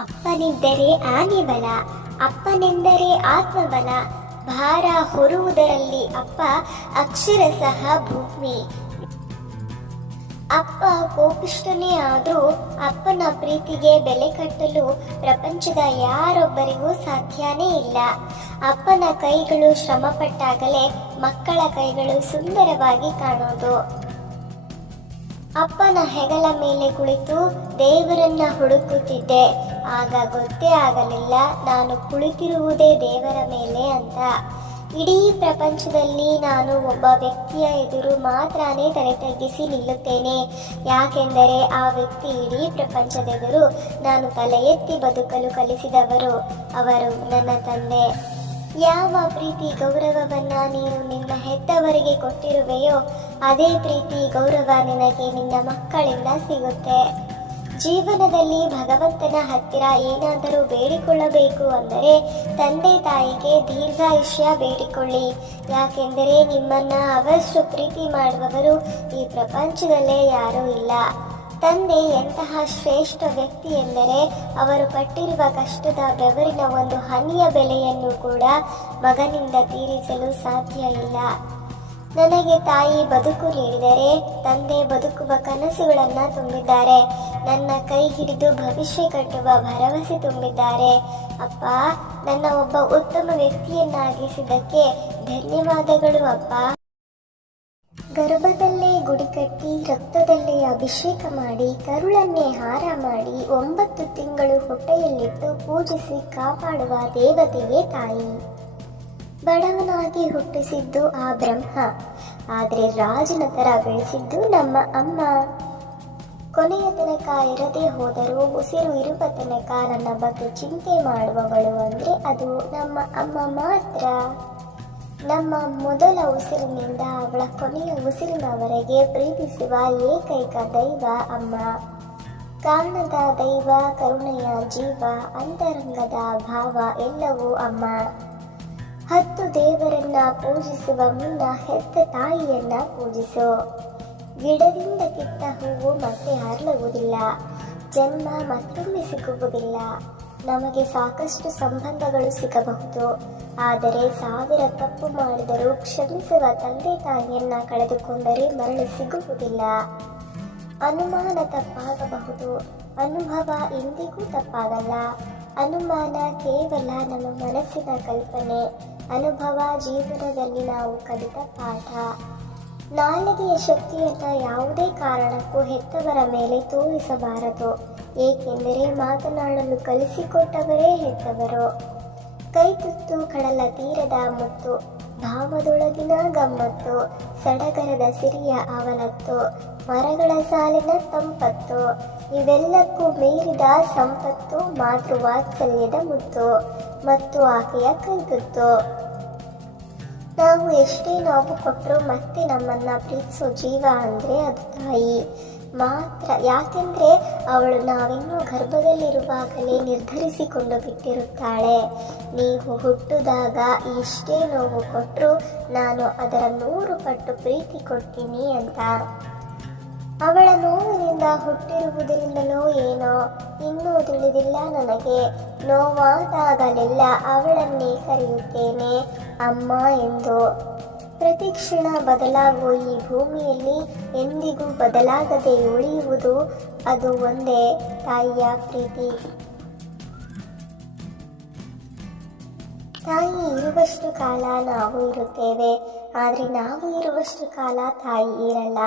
ಅಪ್ಪನಿದ್ದರೆ ಆನೆ ಬಲ, ಅಪ್ಪನೆಂದರೆ ಆತ್ಮಬಲ. ಭಾರ ಹೊರುವುದರಲ್ಲಿ ಅಪ್ಪ ಅಕ್ಷರಶಃ ಭೂಮಿ. ಅಪ್ಪ ಕೋಪಿಷ್ಟನೇ ಆದರೂ ಅಪ್ಪನ ಪ್ರೀತಿಗೆ ಬೆಲೆ ಕಟ್ಟಲು ಪ್ರಪಂಚದ ಯಾರೊಬ್ಬರಿಗೂ ಸಾಧ್ಯನೇ ಇಲ್ಲ. ಅಪ್ಪನ ಕೈಗಳು ಶ್ರಮಪಟ್ಟಾಗಲೇ ಮಕ್ಕಳ ಕೈಗಳು ಸುಂದರವಾಗಿ ಕಾಣೋದು. ಅಪ್ಪನ ಹೆಗಲ ಮೇಲೆ ಕುಳಿತು ದೇವರನ್ನ ಹುಡುಕುತ್ತಿದ್ದೆ. ಆಗ ಗೊತ್ತೇ ಆಗಲಿಲ್ಲ, ನಾನು ಕುಳಿತಿರುವುದೇ ದೇವರ ಮೇಲೆ ಅಂತ. ಇಡೀ ಪ್ರಪಂಚದಲ್ಲಿ ನಾನು ಒಬ್ಬ ವ್ಯಕ್ತಿಯ ಎದುರು ಮಾತ್ರನೇ ತಲೆ ತಗ್ಗಿಸಿ ನಿಲ್ಲುತ್ತೇನೆ. ಯಾಕೆಂದರೆ ಆ ವ್ಯಕ್ತಿ ಇಡೀ ಪ್ರಪಂಚದೆದುರು ನಾನು ತಲೆ ಎತ್ತಿ ಬದುಕಲು ಕಲಿಸಿದವರು. ಅವರು ನನ್ನ ತಂದೆ. ಯಾವ ಪ್ರೀತಿ ಗೌರವವನ್ನ ನೀನು ನಿನ್ನ ಹೆತ್ತವರಿಗೆ ಕೊಟ್ಟಿರುವೆಯೋ, ಅದೇ ಪ್ರೀತಿ ಗೌರವ ನಿನಗೆ ನಿನ್ನ ಮಕ್ಕಳಿಂದ ಸಿಗುತ್ತೆ. ಜೀವನದಲ್ಲಿ ಭಗವಂತನ ಹತ್ತಿರ ಏನಾದರೂ ಬೇಡಿಕೊಳ್ಳಬೇಕು ಅಂದರೆ ತಂದೆ ತಾಯಿಗೆ ದೀರ್ಘಾಯುಷ್ಯ ಬೇಡಿಕೊಳ್ಳಿ. ಯಾಕೆಂದರೆ ನಿಮ್ಮನ್ನ ಅವಷ್ಟು ಪ್ರೀತಿ ಮಾಡುವವರು ಈ ಪ್ರಪಂಚದಲ್ಲೇ ಯಾರೂ ಇಲ್ಲ. ತಂದೆ ಎಂತಹ ಶ್ರೇಷ್ಠ ವ್ಯಕ್ತಿ ಎಂದರೆ ಅವರು ಪಟ್ಟಿರುವ ಕಷ್ಟದ ಬೆವರಿನ ಒಂದು ಹನಿಯ ಬೆಲೆಯನ್ನು ಕೂಡ ಮಗನಿಂದ ತೀರಿಸಲು ಸಾಧ್ಯ ಇಲ್ಲ. ನನಗೆ ತಾಯಿ ಬದುಕು ನೀಡಿದರೆ, ತಂದೆ ಬದುಕುವ ಕನಸುಗಳನ್ನು ತುಂಬಿದ್ದಾರೆ. ನನ್ನ ಕೈ ಹಿಡಿದು ಭವಿಷ್ಯ ಕಟ್ಟುವ ಭರವಸೆ ತುಂಬಿದ್ದಾರೆ. ಅಪ್ಪ, ನನ್ನ ಒಬ್ಬ ಉತ್ತಮ ವ್ಯಕ್ತಿಯನ್ನಾಗಿಸಿದ್ದಕ್ಕೆ ಧನ್ಯವಾದಗಳು ಅಪ್ಪ. ಗರ್ಭದಲ್ಲೇ ಗುಡಿ ಕಟ್ಟಿ ರಕ್ತದಲ್ಲೇ ಅಭಿಷೇಕ ಮಾಡಿ, ಕರುಳನ್ನೇ ಹಾರ ಮಾಡಿ, ಒಂಬತ್ತು ತಿಂಗಳು ಹೊಟ್ಟೆಯಲ್ಲಿಟ್ಟು ಪೂಜಿಸಿ ಕಾಪಾಡುವ ದೇವತೆಯೇ ತಾಯಿ. ಬಡವನಾಗಿ ಹುಟ್ಟಿಸಿದ್ದು ಆ ಬ್ರಹ್ಮ. ಆದರೆ ರಾಜನ ಥರ ಬೆಳೆಸಿದ್ದು ನಮ್ಮ ಅಮ್ಮ. ಕೊನೆಯ ತನಕ ಇರದೆ ಹೋದರೂ ಉಸಿರು ಇರುವ ತನಕ ನನ್ನ ಬಗ್ಗೆ ಚಿಂತೆ ಮಾಡುವವಳು ಅಂದರೆ ಅದು ನಮ್ಮ ಅಮ್ಮ ಮಾತ್ರ. ನಮ್ಮ ಮೊದಲ ಉಸಿರಿನಿಂದ ಅವಳ ಕೊನೆಯ ಉಸಿರಿನವರೆಗೆ ಪ್ರೀತಿಸುವ ಏಕೈಕ ದೈವ ಅಮ್ಮ. ಕಾರಣದ ದೈವ, ಕರುಣೆಯ ಜೀವ, ಅಂತರಂಗದ ಭಾವ ಎಲ್ಲವೂ ಅಮ್ಮ. ಹತ್ತು ದೇವರನ್ನ ಪೂಜಿಸುವ ಮುನ್ನ ಹೆತ್ತ ತಾಯಿಯನ್ನ ಪೂಜಿಸು. ಗಿಡದಿಂದ ಕಿತ್ತ ಹೂವು ಮತ್ತೆ ಅರಳುವುದಿಲ್ಲ ಜನ್ಮ ಮತ್ತೊಮ್ಮೆ ಸಿಗುವುದಿಲ್ಲ. ನಮಗೆ ಸಾಕಷ್ಟು ಸಂಬಂಧಗಳು ಸಿಗಬಹುದು. ಆದರೆ ಸಾವಿರ ತಪ್ಪು ಮಾಡಿದರೂ ಕ್ಷಮಿಸುವ ತಂದೆ ತಾಯಿಯನ್ನ ಕಳೆದುಕೊಂಡರೆ ಮರಳಿ ಸಿಗುವುದಿಲ್ಲ. ಅನುಮಾನ ತಪ್ಪಾಗಬಹುದು. ಅನುಭವ ಎಂದಿಗೂ ತಪ್ಪಾಗಲ್ಲ. ಅನುಮಾನ ಕೇವಲ ನಮ್ಮ ಮನಸ್ಸಿನ ಕಲ್ಪನೆ. ಅನುಭವ ಜೀವನದಲ್ಲಿ ನಾವು ಕಲಿತ ಪಾಠ. ನಾಲಿಗೆಯ ಶಕ್ತಿಯಂತ ಯಾವುದೇ ಕಾರಣಕ್ಕೂ ಹೆತ್ತವರ ಮೇಲೆ ತೋರಿಸಬಾರದು. ಏಕೆಂದರೆ ಮಾತನಾಡಲು ಕಲಿಸಿಕೊಟ್ಟವರೇ ಹೆತ್ತವರು. ಕೈ ತುತ್ತು, ಕಡಲ ತೀರದ ಮುತ್ತು, ಭಾವದೊಳಗಿನ ಗಮ್ಮತ್ತು, ಸಡಗರದ ಸಿರಿಯ ಅವಲತ್ತು ಮರಗಳ ಸಾಲಿನ ತಂಪತ್ತು ಇವೆಲ್ಲಕ್ಕೂ ಮೀರಿದ ಸಂಪತ್ತು ಮಾತೃವಾತ್ಸಲ್ಯದ ಮುತ್ತು ಮತ್ತು ಆಕೆಯ ಕೈಗುತ್ತು. ನಾವು ಎಷ್ಟೇ ನೋವು ಕೊಟ್ಟರು ಮತ್ತೆ ನಮ್ಮನ್ನ ಪ್ರೀತಿಸೋ ಜೀವ ಅಂದರೆ ಅದು ತಾಯಿ. ಮಾತ್ರ ಯಾಕೆಂದ್ರೆ ಅವಳು ನಾವಿನ್ನೂ ಗರ್ಭದಲ್ಲಿರುವಾಗಲೇ ನಿರ್ಧರಿಸಿಕೊಂಡು ಬಿಟ್ಟಿರುತ್ತಾಳೆ. ನೀವು ಹುಟ್ಟಿದಾಗ ಎಷ್ಟೇ ನೋವು ಕೊಟ್ಟರು ನಾನು ಅದರ ನೂರು ಪಟ್ಟು ಪ್ರೀತಿ ಕೊಡ್ತೀನಿ ಅಂತ. ಅವಳ ನೋವಿನಿಂದ ಹುಟ್ಟಿರುವುದರಿಂದಲೋ ಏನೋ? ಇನ್ನೂ ತಿಳಿದಿಲ್ಲ ನನಗೆ. ನೋವಾದಾಗಲೆಲ್ಲ ಅವಳನ್ನೇ ಕರೆಯುತ್ತೇನೆ. ಅಮ್ಮ ಎಂದು. ಪ್ರತಿಕ್ಷಣ ಬದಲಾಗುವ ಈ ಭೂಮಿಯಲ್ಲಿ ಎಂದಿಗೂ ಬದಲಾಗದೆ ಉಳಿಯುವುದು ಅದು ಒಂದೇ ತಾಯಿಯ ಪ್ರೀತಿ. ತಾಯಿ ಇರುವಷ್ಟು ಕಾಲ ನಾವು ಇರುತ್ತೇವೆ. ಆದರೆ ನಾವು ಇರುವಷ್ಟು ಕಾಲ ತಾಯಿ ಇರಲ್ಲ.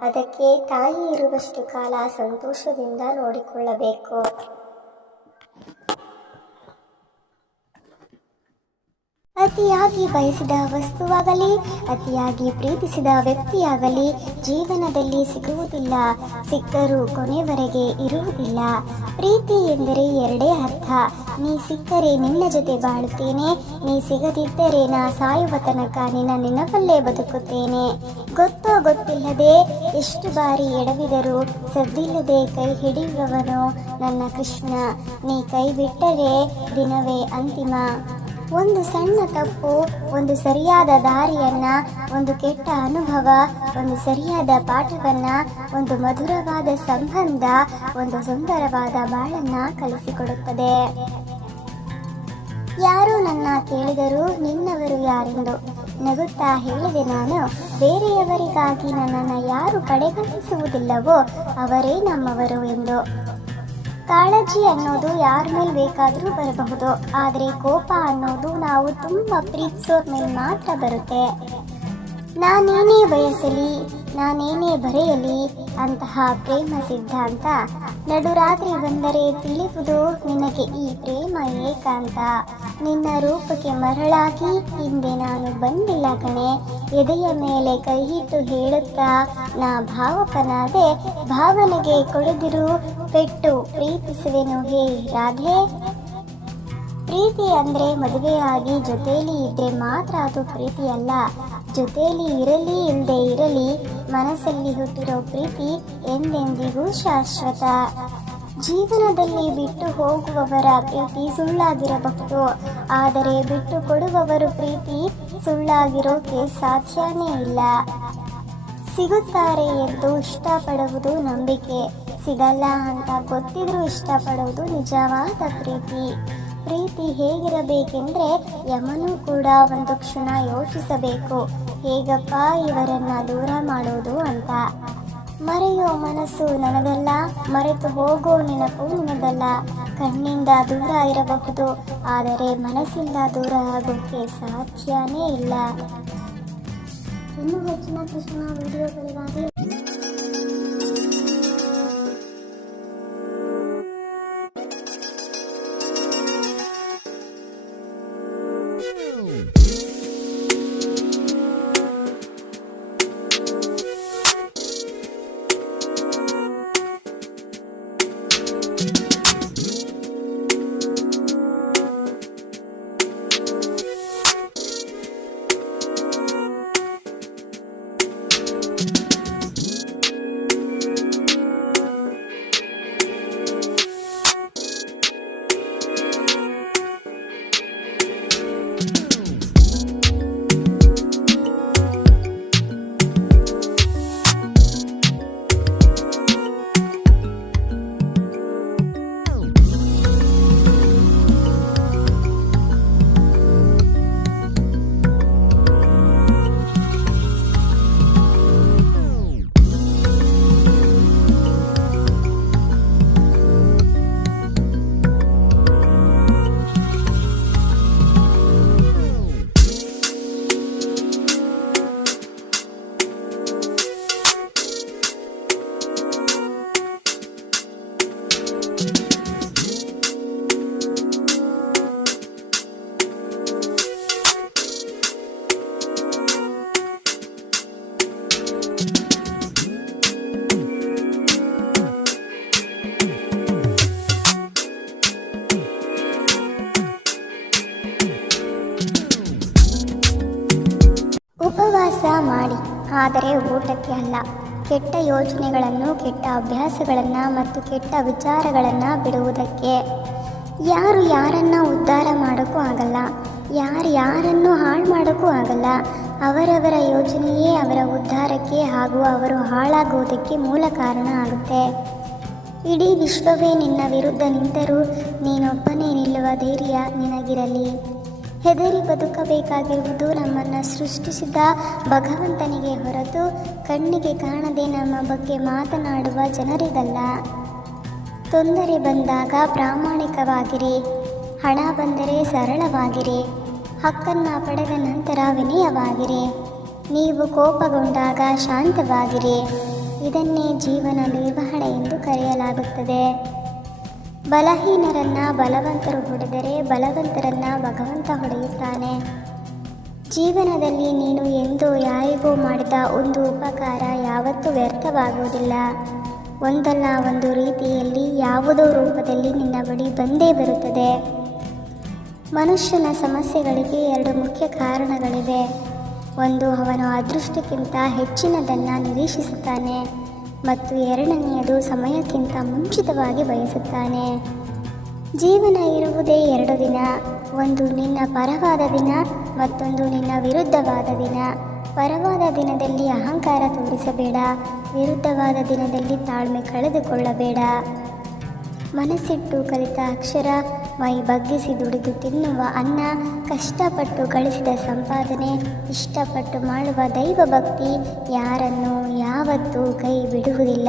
ಅದಕ್ಕೆ ತಾಯಿ ಇರುವಷ್ಟು ಕಾಲ ಸಂತೋಷದಿಂದ ನೋಡಿಕೊಳ್ಳಬೇಕು. ಅತಿಯಾಗಿ ಬಯಸಿದ ವಸ್ತುವಾಗಲಿ, ಅತಿಯಾಗಿ ಪ್ರೀತಿಸಿದ ವ್ಯಕ್ತಿಯಾಗಲಿ ಜೀವನದಲ್ಲಿ ಸಿಗುವುದಿಲ್ಲ. ಸಿಕ್ಕರೂ ಕೊನೆವರೆಗೆ ಇರುವುದಿಲ್ಲ. ಪ್ರೀತಿ ಎಂದರೆ ಎರಡೇ ಅರ್ಥ. ನೀ ಸಿಕ್ಕರೆ ನಿನ್ನ ಜೊತೆ ಬಾಳುತ್ತೇನೆ ನೀ ಸಿಗದಿದ್ದರೆ ನಾ ಸಾಯುವ ತನಕ ನಿನ್ನ ನೆನಪಲ್ಲೇ ಬದುಕುತ್ತೇನೆ. ಗೊತ್ತೋ ಗೊತ್ತಿಲ್ಲದೆ ಎಷ್ಟು ಬಾರಿ ಎಡವಿದರೂ ಸದ್ದಿಲ್ಲದೆ ಕೈ ಹಿಡಿಯುವವನು ನನ್ನ ಕೃಷ್ಣ. ನೀ ಕೈ ಬಿಟ್ಟರೆ ದಿನವೇ ಅಂತಿಮ. ಒಂದು ಸಣ್ಣ ತಪ್ಪು, ಒಂದು ಸರಿಯಾದ ದಾರಿಯನ್ನ, ಒಂದು ಕೆಟ್ಟ ಅನುಭವ, ಒಂದು ಸರಿಯಾದ ಪಾಠವನ್ನ, ಒಂದು ಮಧುರವಾದ ಸಂಬಂಧ, ಒಂದು ಸುಂದರವಾದ ಬಾಳನ್ನ ಕಲಿಸಿಕೊಡುತ್ತದೆ. ಯಾರು ನನ್ನ ಕೇಳಿದರೂ ನಿನ್ನವರು ಯಾರೆಂದು? ನಗುತ್ತಾ ಹೇಳಿದೆ ನಾನು, ಬೇರೆಯವರಿಗಾಗಿ ನನ್ನನ್ನು ಯಾರು ಕಡೆಗಣಿಸುವುದಿಲ್ಲವೋ ಅವರೇ ನಮ್ಮವರು ಎಂದು. ಕಾಳಜಿ ಅನ್ನೋದು ಯಾರ ಮೇಲೆ ಬೇಕಾದರೂ ಬರಬಹುದು, ಆದರೆ ಕೋಪ ಅನ್ನೋದು ನಾವು ತುಂಬ ಪ್ರೀತಿಸೋರ್ ಮೇಲೆ ಮಾತ್ರ ಬರುತ್ತೆ. ನಾನೇನೇ ಬಯಸಲಿ, ನಾನೇನೇ ಬರೆಯಲಿ ಅಂತಹ ಪ್ರೇಮ ಸಿದ್ಧಾಂತ ನಡುರಾತ್ರಿ ಬಂದರೆ ತಿಳಿಯುವುದು ನಿನಗೆ ಈ ಪ್ರೇಮ ಏಕಾಂತ. ನಿನ್ನ ರೂಪಕ್ಕೆ ಮರಳಾಗಿ ಹಿಂದೆ ನಾನು ಬಂದಿಲ್ಲ ಕಣೆ. ಎದೆಯ ಮೇಲೆ ಕೈಯಿಟ್ಟು ಹೇಳುತ್ತಾ, ನಾ ಭಾವಕನಾದೆ, ಭಾವನೆಗೆ ಕೊಡದಿರು, ಪೆಟ್ಟು ಪ್ರೀತಿಸುವೆನು, ಹೇ ರಾಧೆ. ಪ್ರೀತಿ ಅಂದ್ರೆ ಮದುವೆಯಾಗಿ ಜೊತೆಯಲ್ಲಿ ಇದ್ರೆ ಮಾತ್ರ ಅದು ಪ್ರೀತಿ ಅಲ್ಲ ಜೊತೆಯಲ್ಲಿ ಇರಲಿ ಇಲ್ಲದೆ ಇರಲಿ, ಮನಸ್ಸಲ್ಲಿ ಹುಟ್ಟಿರೋ ಪ್ರೀತಿ ಎಂದೆಂದಿಗೂ ಶಾಶ್ವತ. ಜೀವನದಲ್ಲಿ ಬಿಟ್ಟು ಹೋಗುವವರ ಪ್ರೀತಿ ಸುಳ್ಳಾಗಿರಬಹುದು. ಆದರೆ ಬಿಟ್ಟು ಕೊಡುವವರು ಪ್ರೀತಿ ಸುಳ್ಳಾಗಿರೋಕೆ ಸಾಧ್ಯನೇ ಇಲ್ಲ. ಸಿಗುತ್ತಾರೆ ಎಂದು ಇಷ್ಟಪಡುವುದು ನಂಬಿಕೆ. ಸಿಗಲ್ಲ ಅಂತ ಗೊತ್ತಿದ್ರೂ ಇಷ್ಟಪಡುವುದು ನಿಜವಾದ ಪ್ರೀತಿ. ಪ್ರೀತಿ ಹೇಗಿರಬೇಕೆಂದ್ರೆ ಯಮನು ಕೂಡ ಒಂದು ಕ್ಷಣ ಯೋಚಿಸಬೇಕು. ಹೇಗಪ್ಪ ಇವರನ್ನ ದೂರ ಮಾಡೋದು ಅಂತ. ಮರೆಯೋ ಮನಸ್ಸು ನನಗಲ್ಲ, ಮರೆತು ಹೋಗೋ ನೆನಪು ನಿನಗಲ್ಲ. ಕಣ್ಣಿಂದ ದೂರ ಇರಬಹುದು, ಆದರೆ ಮನಸ್ಸಿಂದ ದೂರ ಆಗೋಕ್ಕೆ ಸಾಧ್ಯನೇ ಇಲ್ಲ. ಇನ್ನೂ ಹೆಚ್ಚಿನ ಕೃಷ್ಣ ವಿಡಿಯೋಗಳಿಗಾಗಿ ಆದರೆ ಊಟಕ್ಕೆ ಅಲ್ಲ. ಕೆಟ್ಟ ಯೋಚನೆಗಳನ್ನು, ಕೆಟ್ಟ ಅಭ್ಯಾಸಗಳನ್ನು ಮತ್ತು ಕೆಟ್ಟ ವಿಚಾರಗಳನ್ನು ಬಿಡುವುದಕ್ಕೆ. ಯಾರು ಯಾರನ್ನು ಉದ್ಧಾರ ಮಾಡೋಕ್ಕೂ ಆಗಲ್ಲ. ಯಾರು ಯಾರನ್ನು ಹಾಳು ಮಾಡೋಕ್ಕೂ ಆಗಲ್ಲ. ಅವರವರ ಯೋಚನೆಯೇ ಅವರ ಉದ್ಧಾರಕ್ಕೆ ಹಾಗೂ ಅವರು ಹಾಳಾಗುವುದಕ್ಕೆ ಮೂಲ ಕಾರಣ ಆಗುತ್ತೆ. ಇಡೀ ವಿಶ್ವವೇ ನಿನ್ನ ವಿರುದ್ಧ ನಿಂತರೂ ನೀನೊಬ್ಬನೇ ನಿಲ್ಲುವ ಧೈರ್ಯ ನಿನಗಿರಲಿ. ಹೆದರಿ ಬದುಕಬೇಕಾಗಿರುವುದು ನಮ್ಮನ್ನು ಸೃಷ್ಟಿಸಿದ ಭಗವಂತನಿಗೆ ಹೊರತು ಕಣ್ಣಿಗೆ ಕಾಣದೆ ನಮ್ಮ ಬಗ್ಗೆ ಮಾತನಾಡುವ ಜನರಿಗಲ್ಲ. ತೊಂದರೆ ಬಂದಾಗ ಪ್ರಾಮಾಣಿಕವಾಗಿರಿ, ಹಣ ಬಂದರೆ ಸರಳವಾಗಿರಿ, ಹಕ್ಕನ್ನು ಪಡೆದ ನಂತರ ವಿನಯವಾಗಿರಿ. ನೀವು ಕೋಪಗೊಂಡಾಗ ಶಾಂತವಾಗಿರಿ. ಇದನ್ನೇ ಜೀವನ ನಿರ್ವಹಣೆ ಎಂದು ಕರೆಯಲಾಗುತ್ತದೆ. ಬಲಹೀನರನ್ನ ಬಲವಂತರು ಹೊಡೆದರೆ ಬಲವಂತರನ್ನ ಭಗವಂತ ಹೊಡೆಯುತ್ತಾನೆ. ಜೀವನದಲ್ಲಿ ನೀನು ಎಂದೋ ಯಾರಿಗೂ ಮಾಡಿದ ಒಂದು ಉಪಕಾರ ಯಾವತ್ತೂ ವ್ಯರ್ಥವಾಗುವುದಿಲ್ಲ. ಒಂದಲ್ಲ ಒಂದು ರೀತಿಯಲ್ಲಿ ಯಾವುದೋ ರೂಪದಲ್ಲಿ ನಿನ್ನ ಬಳಿ ಬಂದೇ ಬರುತ್ತದೆ. ಮನುಷ್ಯನ ಸಮಸ್ಯೆಗಳಿಗೆ ಎರಡು ಮುಖ್ಯ ಕಾರಣಗಳಿವೆ. ಒಂದು, ಅವನು ಅದೃಷ್ಟಕ್ಕಿಂತ ಹೆಚ್ಚಿನದನ್ನು ನಿರೀಕ್ಷಿಸುತ್ತಾನೆ. ಮತ್ತು ಎರಡನೆಯದು ಸಮಯಕ್ಕಿಂತ ಮುಂಚಿತವಾಗಿ ಬಯಸುತ್ತಾನೆ. ಜೀವನ ಇರುವುದೇ ಎರಡು ದಿನ, ಒಂದು ನಿನ್ನ ಪರವಾದ ದಿನ ಮತ್ತೊಂದು ನಿನ್ನ ವಿರುದ್ಧವಾದ ದಿನ. ಪರವಾದ ದಿನದಲ್ಲಿ ಅಹಂಕಾರ ತೋರಿಸಬೇಡ, ವಿರುದ್ಧವಾದ ದಿನದಲ್ಲಿ ತಾಳ್ಮೆ ಕಳೆದುಕೊಳ್ಳಬೇಡ. ಮನಸ್ಸಿಟ್ಟು ಕಲಿತ ಅಕ್ಷರ, ಮೈ ಬಗ್ಗಿಸಿ ದುಡಿದು ತಿನ್ನುವ ಅನ್ನ, ಕಷ್ಟಪಟ್ಟು ಗಳಿಸಿದ ಸಂಪಾದನೆ, ಇಷ್ಟಪಟ್ಟು ಮಾಡುವ ದೈವ ಭಕ್ತಿ ಯಾರನ್ನು ಯಾವತ್ತೂ ಕೈ ಬಿಡುವುದಿಲ್ಲ.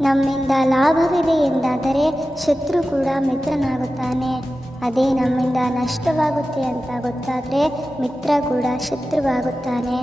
ನಮ್ಮಿಂದ ಲಾಭವಿದೆ ಎಂದಾದರೆ ಶತ್ರು ಕೂಡ ಮಿತ್ರನಾಗುತ್ತಾನೆ. ಅದೇ ನಮ್ಮಿಂದ ನಷ್ಟವಾಗುತ್ತೆ ಅಂತ ಗೊತ್ತಾದರೆ ಮಿತ್ರ ಕೂಡ ಶತ್ರುವಾಗುತ್ತಾನೆ.